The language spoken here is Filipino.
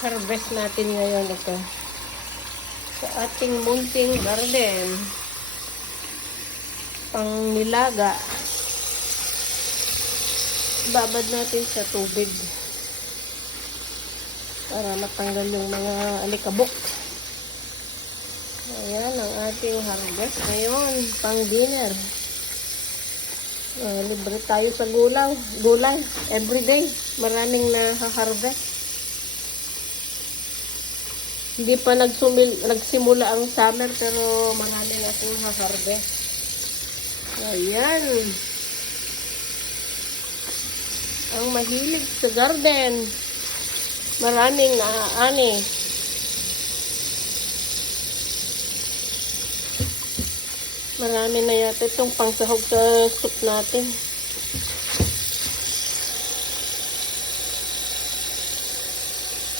harvest natin ngayon ito sa ating munting garden, pang nilaga. Babad natin sa tubig para matanggal yung mga alikabok. Ayan ang ating harvest ngayon, pang dinner. Libre tayo sa gulay everyday, maraming na-harvest. Hindi pa nagsimula ang summer pero marami na akong ha-harvest. Ayan. Ang mahilig sa garden, maraming naaani. Marami na yata itong pangsahog sa soup natin.